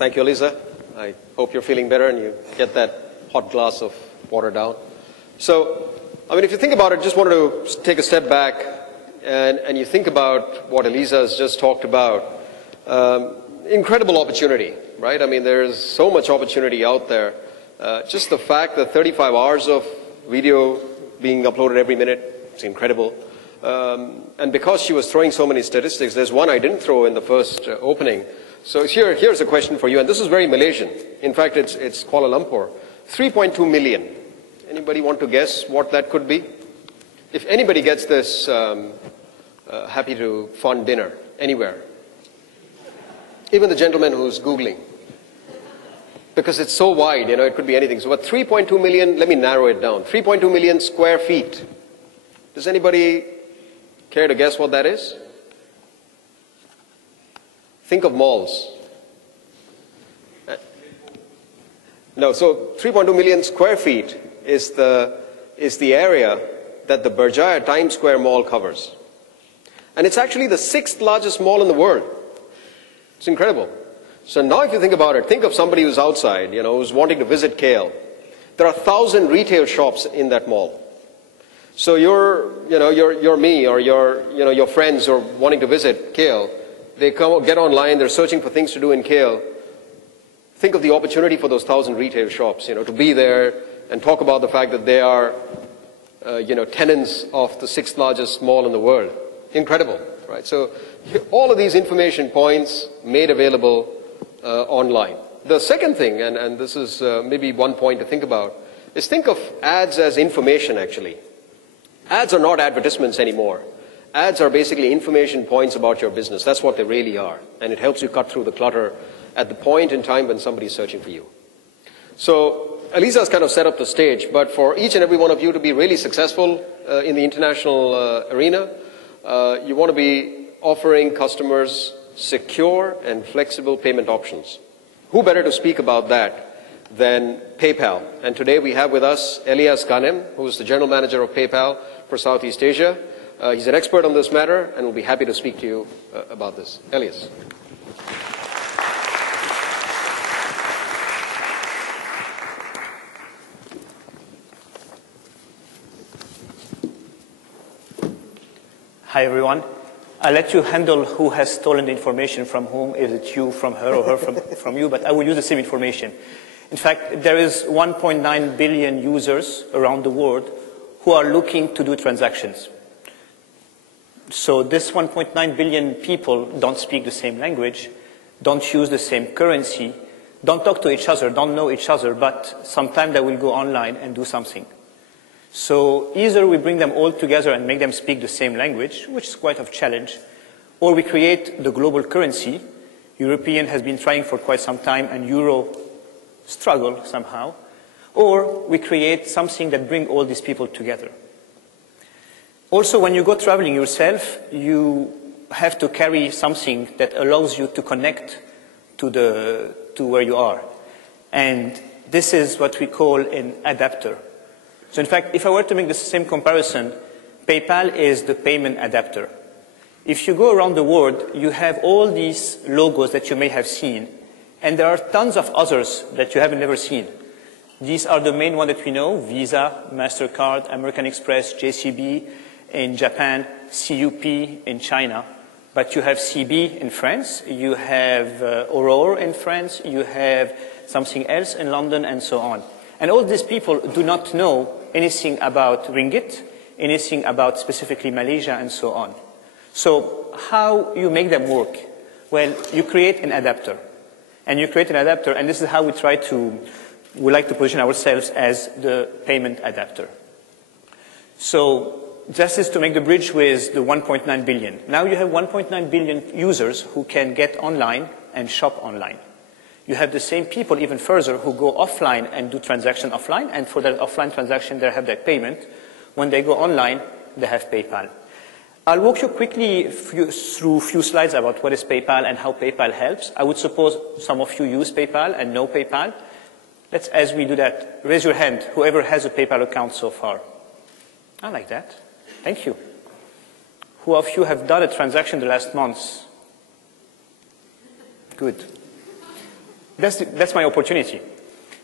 Thank you, Elisa. I hope you're feeling better and you get that hot glass of water down. So, I mean, if you think about it, just wanted to take a step back and you think about what Elisa has just talked about. Incredible opportunity, right? I mean, there's so much opportunity out there. Just the fact that 35 hours of video being uploaded every minute, it's incredible. And because she was throwing so many statistics, there's one I didn't throw in the first opening. So here's a question for you, and this is very Malaysian. In fact, it's Kuala Lumpur. 3.2 million. Anybody want to guess what that could be? If anybody gets this, happy to fund dinner anywhere. Even the gentleman who's Googling. Because it's so wide, you know, it could be anything. So what 3.2 million, let me narrow it down. 3.2 million square feet. Does anybody care to guess what that is? Think of malls. No, so 3.2 million square feet is the area that the Berjaya Times Square Mall covers. And it's actually the 6th largest mall in the world. It's incredible. So now if you think about it, think of somebody who's outside, you know, who's wanting to visit KL. There are 1,000 retail shops in that mall. So you're me or your friends who are wanting to visit KL. They get online, they're searching for things to do in KL. Think of the opportunity for those 1,000 retail shops, you know, to be there and talk about the fact that they are, tenants of the 6th largest mall in the world. Incredible, right? So all of these information points made available online. The second thing, and this is maybe one point to think about, is think of ads as information actually. Ads are not advertisements anymore. Ads are basically information points about your business. That's what they really are. And it helps you cut through the clutter at the point in time when somebody's searching for you. So Elisa's kind of set up the stage, but for each and every one of you to be really successful in the international arena, you want to be offering customers secure and flexible payment options. Who better to speak about that than PayPal? And today we have with us Elias Ghanem, who is the General Manager of PayPal for Southeast Asia. He's an expert on this matter and will be happy to speak to you about this. Elias. Hi everyone. I'll let you handle who has stolen the information from whom. Is it you from her or her from you? But I will use the same information. In fact, there is 1.9 billion users around the world who are looking to do transactions. So this 1.9 billion people don't speak the same language, don't use the same currency, don't talk to each other, don't know each other, but sometime they will go online and do something. So either we bring them all together and make them speak the same language, which is quite a challenge, or we create the global currency. European has been trying for quite some time and Euro struggle somehow, or we create something that brings all these people together. Also, when you go traveling yourself, you have to carry something that allows you to connect to where you are. And this is what we call an adapter. So in fact, if I were to make the same comparison, PayPal is the payment adapter. If you go around the world, you have all these logos that you may have seen, and there are tons of others that you haven't never seen. These are the main ones that we know: Visa, MasterCard, American Express, JCB in Japan, CUP in China. But you have CB in France, you have Aurore in France, you have something else in London, and so on. And all these people do not know anything about ringgit, anything about specifically Malaysia, and so on. So how you make them work? Well, you create an adapter. And you create an adapter, and this is how we like to position ourselves as the payment adapter. So this is to make the bridge with the 1.9 billion. Now you have 1.9 billion users who can get online and shop online. You have the same people even further who go offline and do transaction offline, and for that offline transaction they have that payment. When they go online, they have PayPal. I'll walk you quickly through a few slides about what is PayPal and how PayPal helps. I would suppose some of you use PayPal and know PayPal. Let's, as we do that, raise your hand, whoever has a PayPal account so far. I like that. Thank you. Who of you have done a transaction the last months? Good. That's my opportunity.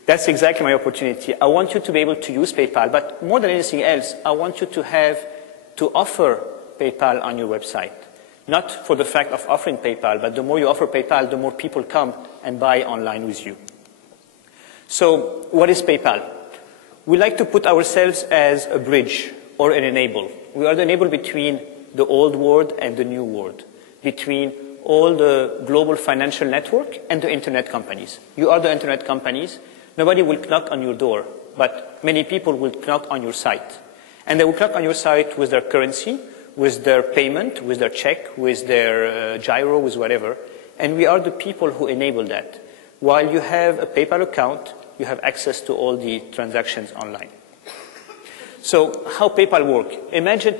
That's exactly my opportunity. I want you to be able to use PayPal, but more than anything else, I want you to offer PayPal on your website. Not for the fact of offering PayPal, but the more you offer PayPal, the more people come and buy online with you. So what is PayPal? We like to put ourselves as a bridge or an enable. We are the enable between the old world and the new world, between all the global financial network and the internet companies. You are the internet companies. Nobody will knock on your door, but many people will knock on your site. And they will knock on your site with their currency, with their payment, with their check, with their gyro, with whatever. And we are the people who enable that. While you have a PayPal account, you have access to all the transactions online. So how PayPal works? Imagine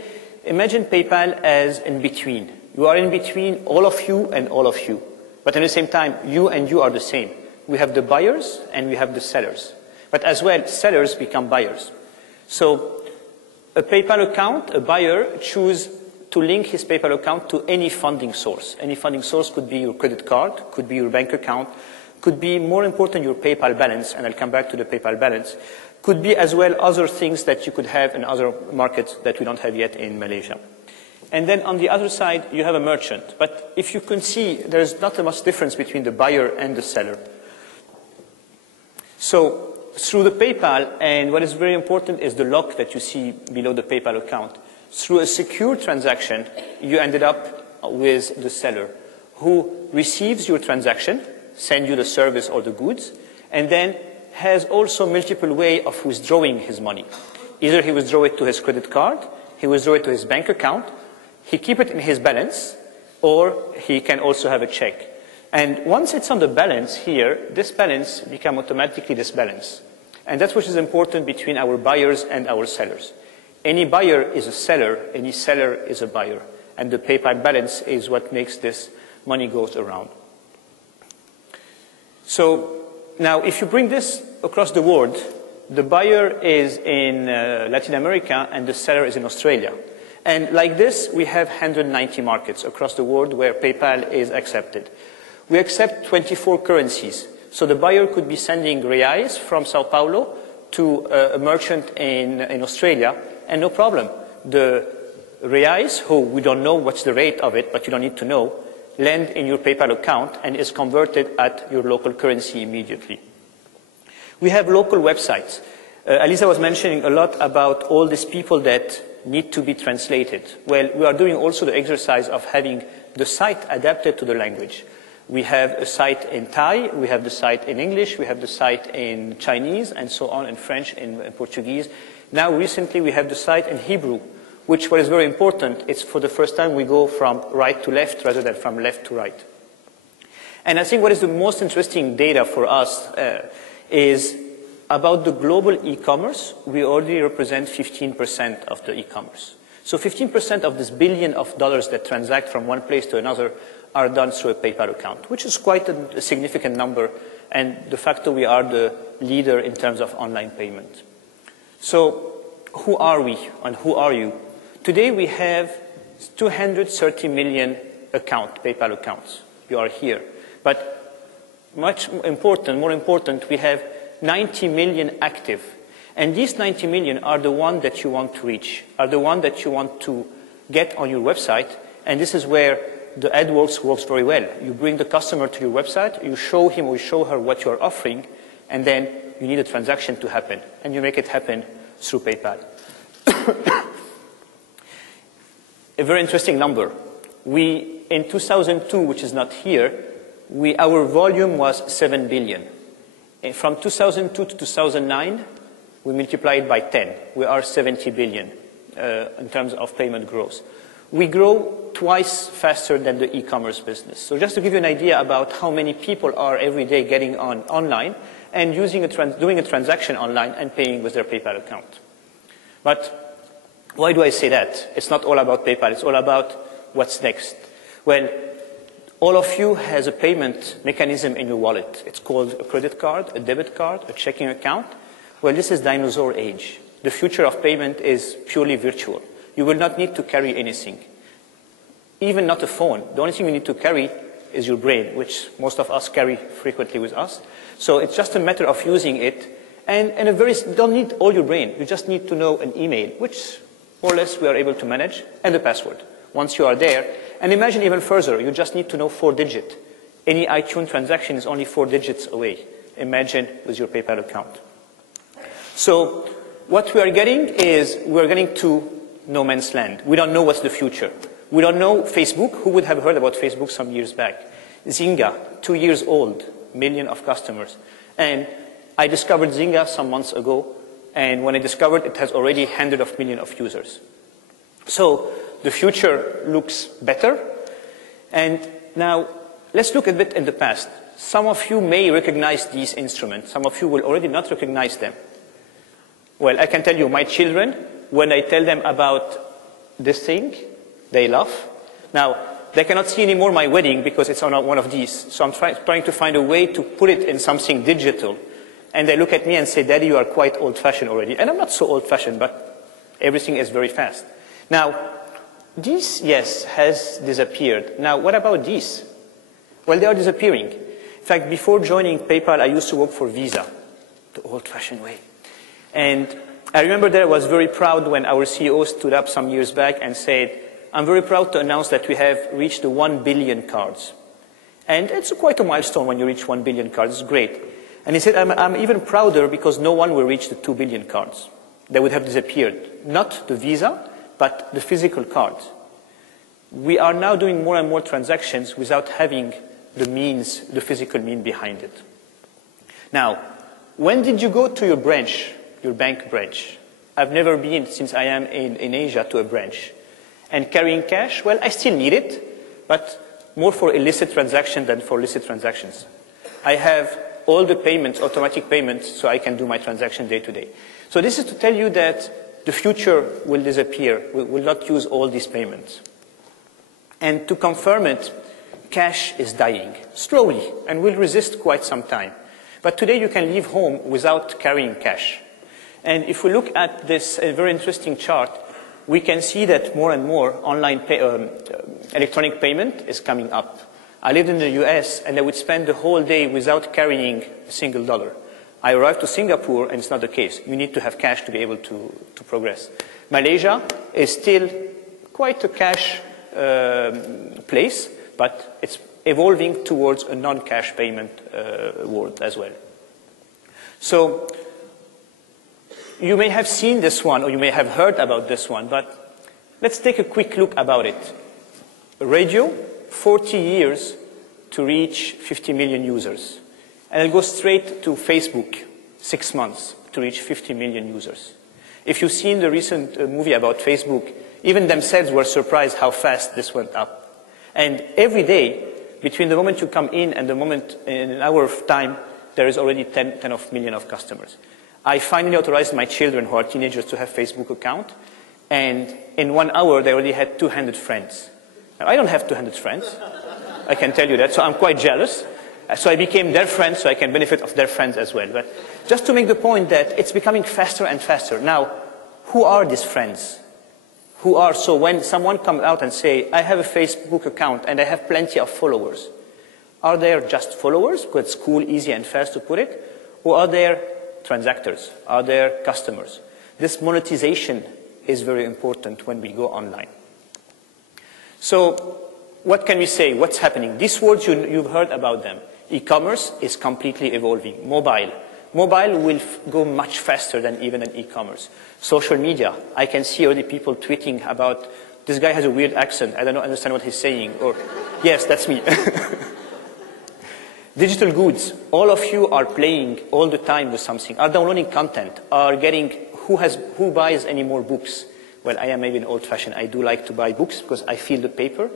PayPal as in between. You are in between all of you and all of you. But at the same time, you and you are the same. We have the buyers and we have the sellers. But as well, sellers become buyers. So a PayPal account, a buyer chooses to link his PayPal account to any funding source. Any funding source could be your credit card, could be your bank account, could be, more important, your PayPal balance, and I'll come back to the PayPal balance, could be as well other things that you could have in other markets that we don't have yet in Malaysia. And then on the other side, you have a merchant. But if you can see, there's not much difference between the buyer and the seller. So through the PayPal, and what is very important is the lock that you see below the PayPal account. Through a secure transaction, you ended up with the seller who receives your transaction, sends you the service or the goods, and then has also multiple ways of withdrawing his money. Either he withdraw it to his credit card, he withdraw it to his bank account, he keep it in his balance, or he can also have a check. And once it's on the balance here, this balance becomes automatically this balance. And that's what is important between our buyers and our sellers. Any buyer is a seller, any seller is a buyer. And the PayPal balance is what makes this money goes around. So now if you bring this across the world, the buyer is in Latin America and the seller is in Australia. And like this, we have 190 markets across the world where PayPal is accepted. We accept 24 currencies. So the buyer could be sending reais from Sao Paulo to a merchant in Australia, and no problem. The reais, who we don't know what's the rate of it, but you don't need to know, land in your PayPal account and is converted at your local currency immediately. We have local websites. Alisa was mentioning a lot about all these people that need to be translated. Well, we are doing also the exercise of having the site adapted to the language. We have a site in Thai, we have the site in English, we have the site in Chinese, and so on, in French, in Portuguese. Now, recently, we have the site in Hebrew, which, what is very important, it's for the first time we go from right to left rather than from left to right. And I think what is the most interesting data for us is about the global e-commerce. We already represent 15% of the e-commerce. So 15% of this $1 billion that transact from one place to another are done through a PayPal account, which is quite a significant number, and de facto we are the leader in terms of online payment. So who are we and who are you? Today we have 230 million PayPal accounts. You are here. But more important, we have 90 million active. And these 90 million are the ones that you want to reach, are the ones that you want to get on your website. And this is where the AdWorks works very well. You bring the customer to your website, you show him or show her what you are offering, and then you need a transaction to happen. And you make it happen through PayPal. A very interesting number. In 2002, which is not here, our volume was 7 billion. And from 2002 to 2009, we multiplied by 10. We are 70 billion in terms of payment growth. We grow twice faster than the e-commerce business. So just to give you an idea about how many people are every day getting online and doing a transaction online and paying with their PayPal account. But why do I say that? It's not all about PayPal. It's all about what's next. Well, all of you has a payment mechanism in your wallet. It's called a credit card, a debit card, a checking account. Well, this is dinosaur age. The future of payment is purely virtual. You will not need to carry anything, even not a phone. The only thing you need to carry is your brain, which most of us carry frequently with us. So it's just a matter of using it. And you don't need all your brain. You just need to know an email, which more or less we are able to manage, and the password. Once you are there, and imagine even further, you just need to know 4-digit. Any iTunes transaction is only 4 digits away. Imagine with your PayPal account. So what we are getting is we're getting to no man's land. We don't know what's the future. We don't know Facebook. Who would have heard about Facebook some years back? Zynga, 2 years old, million of customers. And I discovered Zynga some months ago. And when I discovered it has already hundreds of millions of users. So the future looks better. And now let's look a bit in the past. Some of you may recognize these instruments. Some of you will already not recognize them. Well, I can tell you, my children, when I tell them about this thing, they laugh. Now, they cannot see anymore my wedding because it's on one of these. So I'm trying to find a way to put it in something digital. And they look at me and say, Daddy, you are quite old-fashioned already. And I'm not so old-fashioned, but everything is very fast. Now, this, yes, has disappeared. Now, what about these? Well, they are disappearing. In fact, before joining PayPal, I used to work for Visa, the old-fashioned way. And I remember that I was very proud when our CEO stood up some years back and said, I'm very proud to announce that we have reached the 1 billion cards. And it's quite a milestone when you reach 1 billion cards. It's great. And he said, I'm even prouder because no one will reach the 2 billion cards. They would have disappeared. Not the Visa, but the physical cards. We are now doing more and more transactions without having the means, the physical mean behind it. Now, when did you go to your branch, your bank branch? I've never been, since I am in Asia, to a branch. And carrying cash, well, I still need it, but more for illicit transactions than for licit transactions. I have all the payments, automatic payments, so I can do my transaction day to day. So this is to tell you that the future will disappear. We will not use all these payments. And to confirm it, cash is dying, slowly, and will resist quite some time. But today you can leave home without carrying cash. And if we look at this very interesting chart, we can see that more and more online electronic payment is coming up. I lived in the US and I would spend the whole day without carrying a single dollar. I arrived to Singapore and it's not the case. You need to have cash to be able to progress. Malaysia is still quite a cash place, but it's evolving towards a non-cash payment world as well. So you may have seen this one or you may have heard about this one, but let's take a quick look about it. Radio, 40 years to reach 50 million users. And it goes straight to Facebook, 6 months to reach 50 million users. If you've seen the recent movie about Facebook, even themselves were surprised how fast this went up. And every day, between the moment you come in and the moment in an hour of time, there is already 10 million of customers. I finally authorized my children who are teenagers to have Facebook account. And in 1 hour, they already had 200 friends. Now, I don't have 200 friends. I can tell you that. So I'm quite jealous. So I became their friend so I can benefit of their friends as well. But just to make the point that it's becoming faster and faster. Now, who are these friends? So when someone comes out and say, I have a Facebook account and I have plenty of followers, are they just followers because it's cool, easy and fast to put it? Or are they transactors? Are they customers? This monetization is very important when we go online. So what can we say? What's happening? These words, you've heard about them. E-commerce is completely evolving. Mobile will go much faster than even an e-commerce. Social media, I can see already people tweeting about, this guy has a weird accent, I don't understand what he's saying, or, yes, that's me. Digital goods, all of you are playing all the time with something, are downloading content, are getting, who buys any more books? Well, I am maybe an old-fashioned, I do like to buy books because I feel the paper,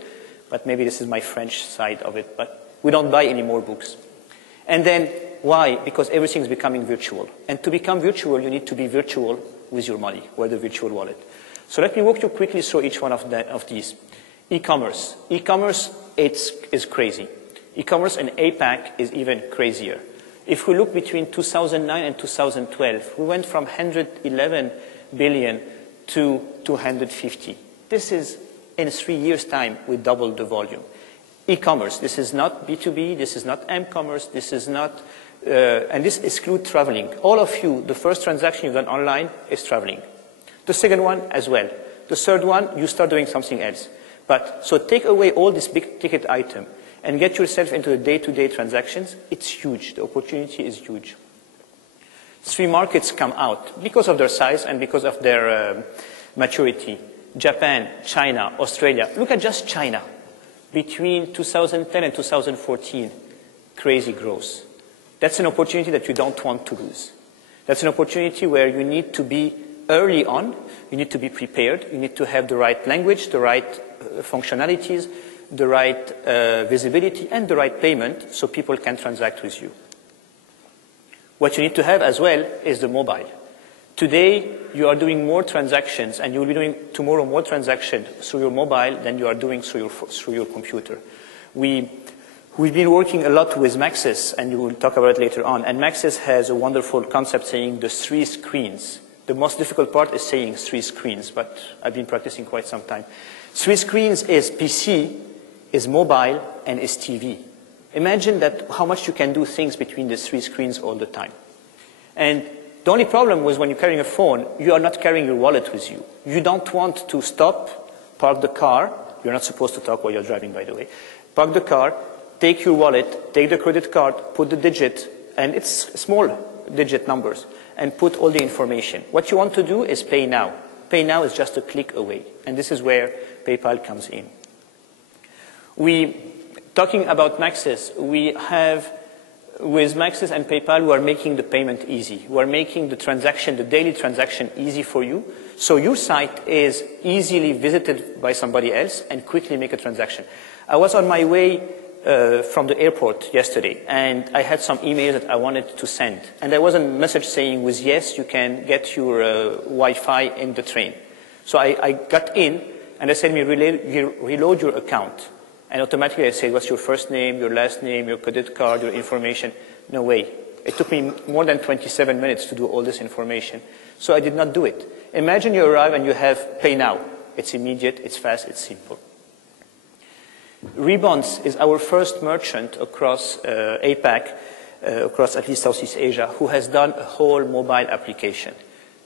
but maybe this is my French side of it, but we don't buy any more books. And then, why? Because everything is becoming virtual. And to become virtual, you need to be virtual with your money, or the virtual wallet. So let me walk you quickly through each one of these. E-commerce. E-commerce, is crazy. E-commerce in APAC is even crazier. If we look between 2009 and 2012, we went from 111 billion to 250. This is, in 3 years' time, we doubled the volume. E-commerce, this is not B2B, this is not M-commerce, this is not, and this excludes traveling. All of you, the first transaction you've done online is traveling. The second one as well. The third one, you start doing something else. So take away all this big ticket item and get yourself into the day-to-day transactions. It's huge. The opportunity is huge. 3 markets come out because of their size and because of their maturity. Japan, China, Australia. Look at just China. Between 2010 and 2014, crazy growth. That's an opportunity that you don't want to lose. That's an opportunity where you need to be early on. You need to be prepared. You need to have the right language, the right functionalities, the right visibility, and the right payment so people can transact with you. What you need to have as well is the mobile. Today, you are doing more transactions, and you will be doing tomorrow more transactions through your mobile than you are doing through your computer. We've been working a lot with Maxis, and you will talk about it later on. And Maxis has a wonderful concept saying the 3 screens. The most difficult part is saying 3 screens, but I've been practicing quite some time. 3 screens is PC, is mobile, and is TV. Imagine that how much you can do things between the 3 screens all the time. And the only problem was when you're carrying a phone, you are not carrying your wallet with you. You don't want to stop, park the car. You're not supposed to talk while you're driving, by the way. Park the car, take your wallet, take the credit card, put the digit, and it's small digit numbers, and put all the information. What you want to do is pay now. Pay now is just a click away, and this is where PayPal comes in. Talking about Maxis, we have, with Maxis and PayPal, we are making the payment easy. We are making the transaction, the daily transaction, easy for you. So your site is easily visited by somebody else and quickly make a transaction. I was on my way from the airport yesterday, and I had some emails that I wanted to send. And there was a message saying, with yes, you can get your Wi-Fi in the train. So I got in, and they said, reload your account. And automatically I said, what's your first name, your last name, your credit card, your information? No way. It took me more than 27 minutes to do all this information. So I did not do it. Imagine you arrive and you have Pay Now. It's immediate, it's fast, it's simple. Rebonds is our first merchant across APAC, across at least Southeast Asia, who has done a whole mobile application.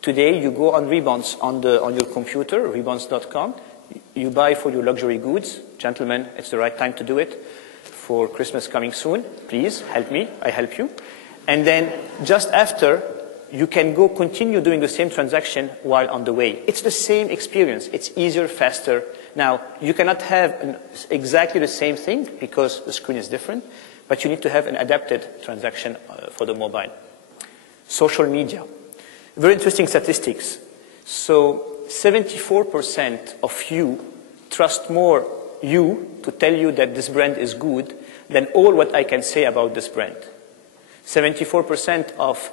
Today you go on Rebonds on your computer, rebonds.com. You buy for your luxury goods. Gentlemen, it's the right time to do it. For Christmas coming soon, please help me, I help you. And then just after, you can go continue doing the same transaction while on the way. It's the same experience. It's easier, faster. Now, you cannot have exactly the same thing because the screen is different, but you need to have an adapted transaction for the mobile. Social media. Very interesting statistics. So 74% of you trust more you to tell you that this brand is good than all what I can say about this brand. 74% of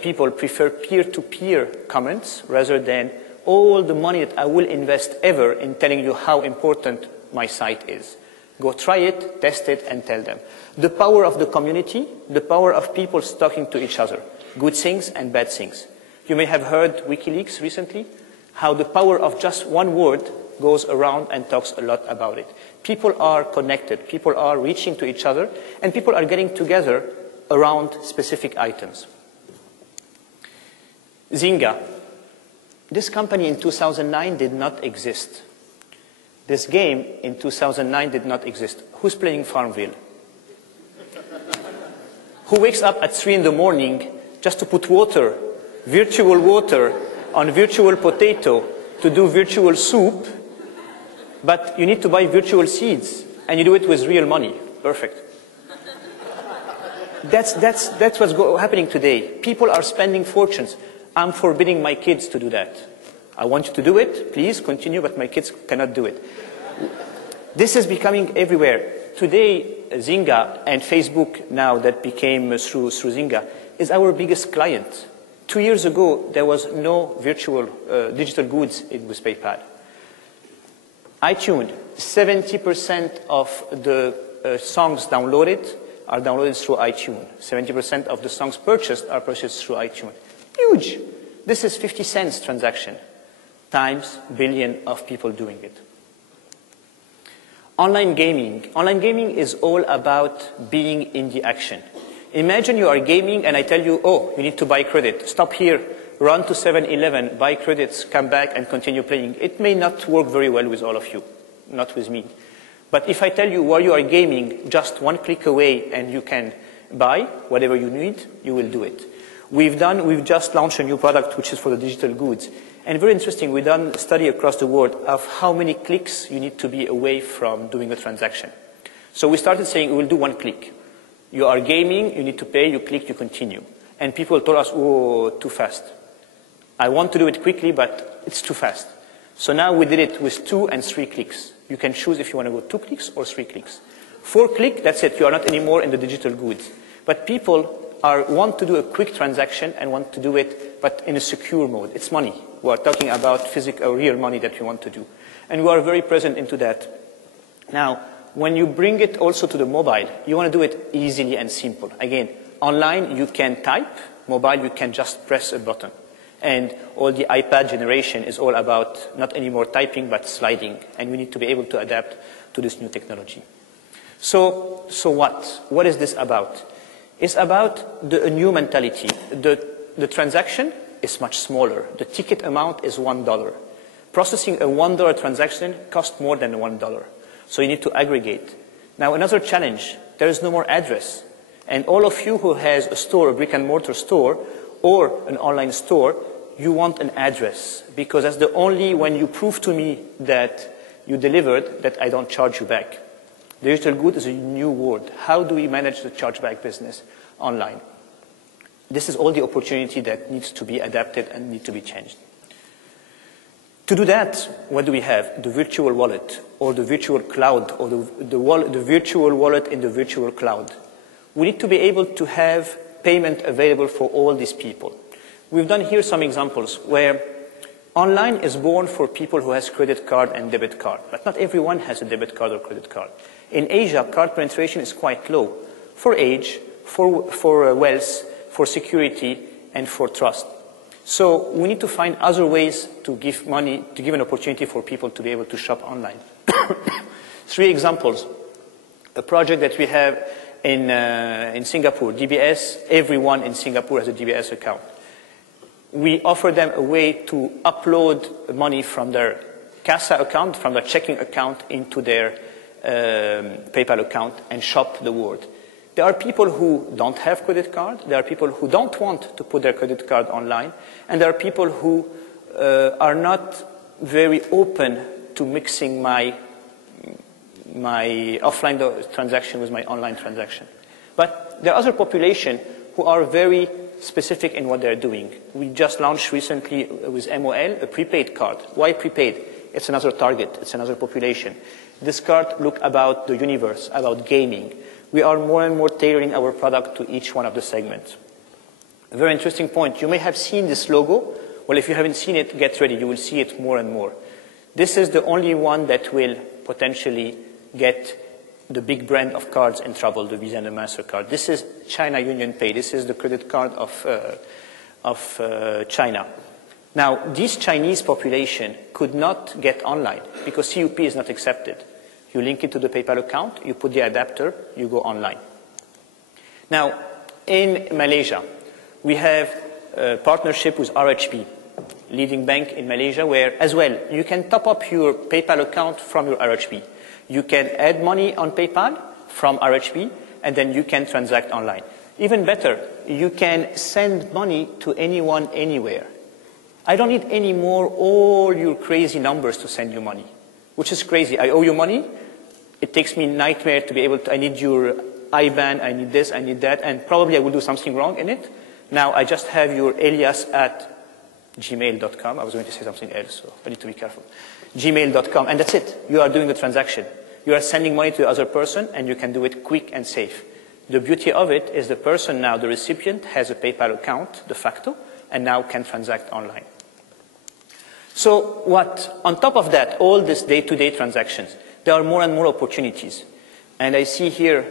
people prefer peer-to-peer comments rather than all the money that I will invest ever in telling you how important my site is. Go try it, test it, and tell them. The power of the community, the power of people talking to each other, good things and bad things. You may have heard WikiLeaks recently, how the power of just one word goes around and talks a lot about it. People are connected, people are reaching to each other, and people are getting together around specific items. Zynga. This company in 2009 did not exist. This game in 2009 did not exist. Who's playing Farmville? Who wakes up at 3 in the morning just to put water, virtual water, on virtual potato to do virtual soup, but you need to buy virtual seeds, and you do it with real money. Perfect. That's what's happening today. People are spending fortunes. I'm forbidding my kids to do that. I want you to do it, please continue, but my kids cannot do it. This is becoming everywhere. Today, Zynga and Facebook now that became through Zynga is our biggest client. 2 years ago, there was no virtual digital goods with PayPal. iTunes, 70% of the songs downloaded are downloaded through iTunes. 70% of the songs purchased are purchased through iTunes. Huge. This is 50 cents transaction times billion of people doing it. Online gaming. Online gaming is all about being in the action. Imagine you are gaming and I tell you, oh, you need to buy credit. Stop here, run to 7-Eleven, buy credits, come back and continue playing. It may not work very well with all of you, not with me. But if I tell you while you are gaming, just one click away and you can buy whatever you need, you will do it. We've just launched a new product which is for the digital goods. And very interesting, we've done a study across the world of how many clicks you need to be away from doing a transaction. So we started saying we'll do one click. You are gaming, you need to pay, you click, you continue. And people told us, oh, too fast. I want to do it quickly, but it's too fast. So now we did it with 2 and 3 clicks. You can choose if you want to go 2 clicks or 3 clicks. 4 clicks, that's it. You are not anymore in the digital goods. But people want to do a quick transaction and want to do it, but in a secure mode. It's money. We are talking about physical, real money that we want to do. And we are very present into that. Now, when you bring it also to the mobile, you want to do it easily and simple. Again, online you can type, mobile you can just press a button. And all the iPad generation is all about not anymore typing but sliding. And we need to be able to adapt to this new technology. So what? What is this about? It's about a new mentality. The transaction is much smaller. The ticket amount is $1. Processing a $1 transaction costs more than $1. So you need to aggregate. Now another challenge, there is no more address. And all of you who has a store, a brick and mortar store, or an online store, you want an address. Because that's the only when you prove to me that you delivered that I don't charge you back. Digital good is a new world. How do we manage the chargeback business online? This is all the opportunity that needs to be adapted and need to be changed. To do that, what do we have? The virtual wallet, or the virtual cloud, or the virtual wallet in the virtual cloud. We need to be able to have payment available for all these people. We've done here some examples where online is born for people who has credit card and debit card, but not everyone has a debit card or credit card. In Asia, card penetration is quite low for age, for wealth, for security, and for trust. So we need to find other ways to give money, to give an opportunity for people to be able to shop online. 3 examples. A project that we have in Singapore, DBS. Everyone in Singapore has a DBS account. We offer them a way to upload money from their CASA account, from their checking account, into their PayPal account and shop the world. There are people who don't have credit card. There are people who don't want to put their credit card online. And there are people who are not very open to mixing my offline transaction with my online transaction. But there are other population who are very specific in what they're doing. We just launched recently with MOL a prepaid card. Why prepaid? It's another target. It's another population. This card look about the universe, about gaming. We are more and more tailoring our product to each one of the segments. A very interesting point. You may have seen this logo. Well, if you haven't seen it, get ready. You will see it more and more. This is the only one that will potentially get the big brand of cards in trouble, the Visa and the MasterCard. This is China Union Pay. This is the credit card of China. Now, this Chinese population could not get online because CUP is not accepted. You link it to the PayPal account, you put the adapter, you go online. Now, in Malaysia, we have a partnership with RHB, leading bank in Malaysia, where as well, you can top up your PayPal account from your RHB. You can add money on PayPal from RHB, and then you can transact online. Even better, you can send money to anyone, anywhere. I don't need anymore all your crazy numbers to send you money, which is crazy. I owe you money. It takes me a nightmare to be able to, I need your IBAN, I need this, I need that, and probably I will do something wrong in it. Now I just have your alias at gmail.com. I was going to say something else, so I need to be careful. Gmail.com, and that's it. You are doing the transaction. You are sending money to the other person, and you can do it quick and safe. The beauty of it is the person now, the recipient, has a PayPal account, de facto, and now can transact online. So what? On top of that, all these day-to-day transactions, there are more and more opportunities. And I see here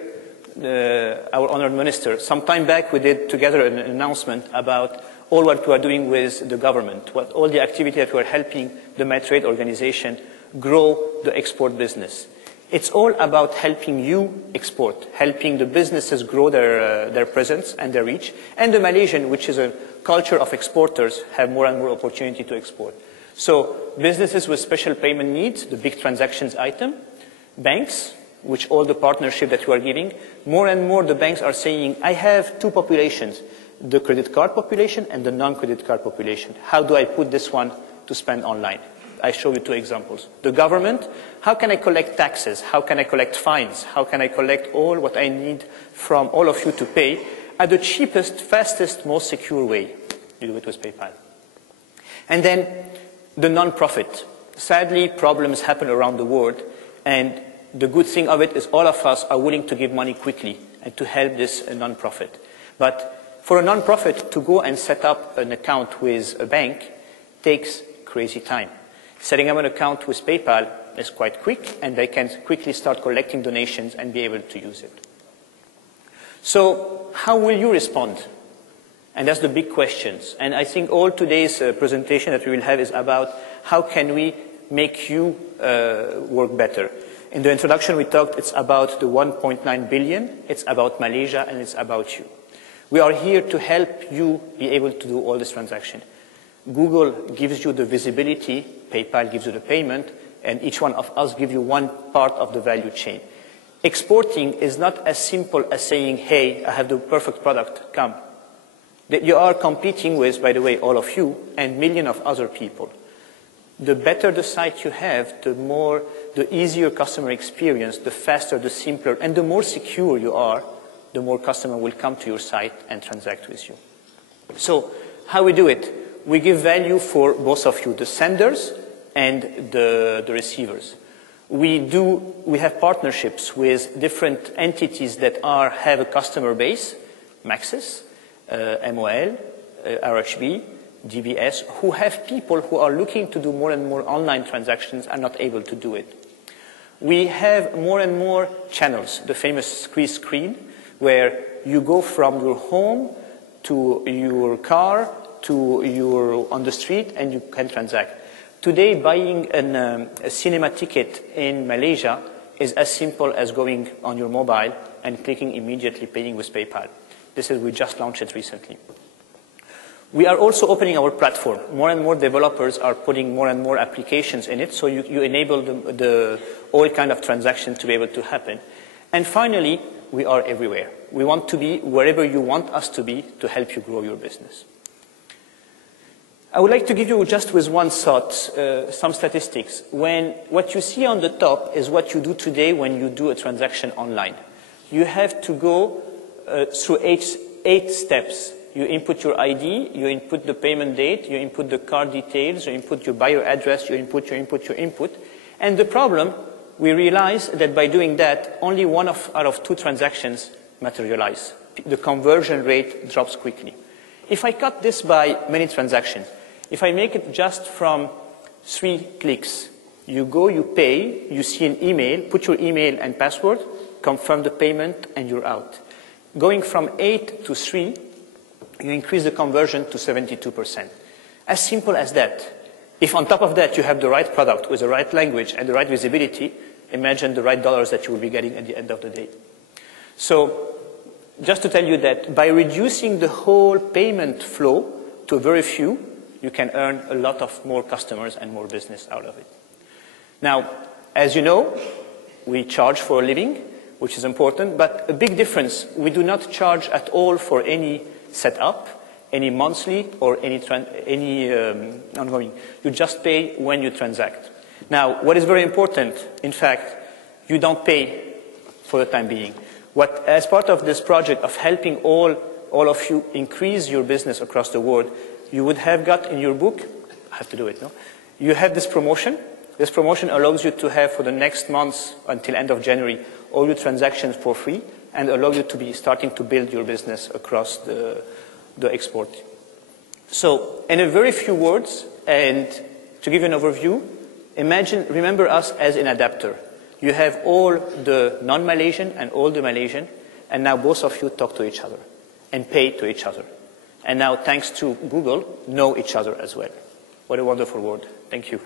our honored minister. Some time back, we did together an announcement about all what we are doing with the government, all the activity that we are helping the Med Trade Organization grow the export business. It's all about helping you export, helping the businesses grow their presence and their reach, and the Malaysian, which is a culture of exporters, have more and more opportunity to export. So businesses with special payment needs, the big transactions item, banks, which all the partnership that we are giving, more and more the banks are saying, I have two populations, the credit card population and the non-credit card population. How do I put this one to spend online? I show you two examples. The government, how can I collect taxes? How can I collect fines? How can I collect all what I need from all of you to pay at the cheapest, fastest, most secure way? You do it with PayPal. And then the non-profit. Sadly, problems happen around the world, and the good thing of it is all of us are willing to give money quickly and to help this non-profit. But for a non-profit to go and set up an account with a bank takes crazy time. Setting up an account with PayPal is quite quick, and they can quickly start collecting donations and be able to use it. So how will you respond? And that's the big questions. And I think all today's presentation that we will have is about how can we make you work better. In the introduction we talked, it's about the 1.9 billion, it's about Malaysia, and it's about you. We are here to help you be able to do all this transaction. Google gives you the visibility, PayPal gives you the payment, and each one of us gives you one part of the value chain. Exporting is not as simple as saying, hey, I have the perfect product, come. You are competing with, by the way, all of you and millions of other people. The better the site you have, the easier customer experience, the faster, the simpler, and the more secure you are, the more customer will come to your site and transact with you. So how we do it? We give value for both of you, the senders and the receivers. We have partnerships with different entities that have a customer base, Maxis, MOL, RHB, DBS, who have people who are looking to do more and more online transactions and not able to do it. We have more and more channels, the famous squeeze screen, where you go from your home to your car to on the street and you can transact. Today, buying a cinema ticket in Malaysia is as simple as going on your mobile and clicking immediately paying with PayPal. We just launched it recently. We are also opening our platform. More and more developers are putting more and more applications in it, so you enable all kind of transactions to be able to happen. And finally, we are everywhere. We want to be wherever you want us to be to help you grow your business. I would like to give you just with one thought, some statistics. What you see on the top is what you do today when you do a transaction online. You have to go through eight steps. You input your ID, you input the payment date, you input the card details, you input your buyer address, you input. And the problem, we realize that by doing that, only one out of two transactions materialize. The conversion rate drops quickly. If I cut this by many transactions, if I make it just from 3 clicks, you go, you pay, you see an email, put your email and password, confirm the payment, and you're out. Going from 8 to 3, you increase the conversion to 72%. As simple as that. If on top of that you have the right product with the right language and the right visibility, imagine the right dollars that you will be getting at the end of the day. So just to tell you that by reducing the whole payment flow to very few, you can earn a lot of more customers and more business out of it. Now, as you know, we charge for a living, which is important, but a big difference, we do not charge at all for any setup, any monthly or any ongoing. You just pay when you transact. Now, what is very important, in fact, you don't pay for the time being. As part of this project of helping all of you increase your business across the world, you would have got in your book, I have to do it, no? You have this promotion. This promotion allows you to have for the next months until end of January all your transactions for free and allow you to be starting to build your business across the export. So in a very few words, and to give you an overview, remember us as an ADAPTOR. You have all the non-Malaysian and all the Malaysian, and now both of you talk to each other and pay to each other. And now, thanks to Google, know each other as well. What a wonderful word. Thank you.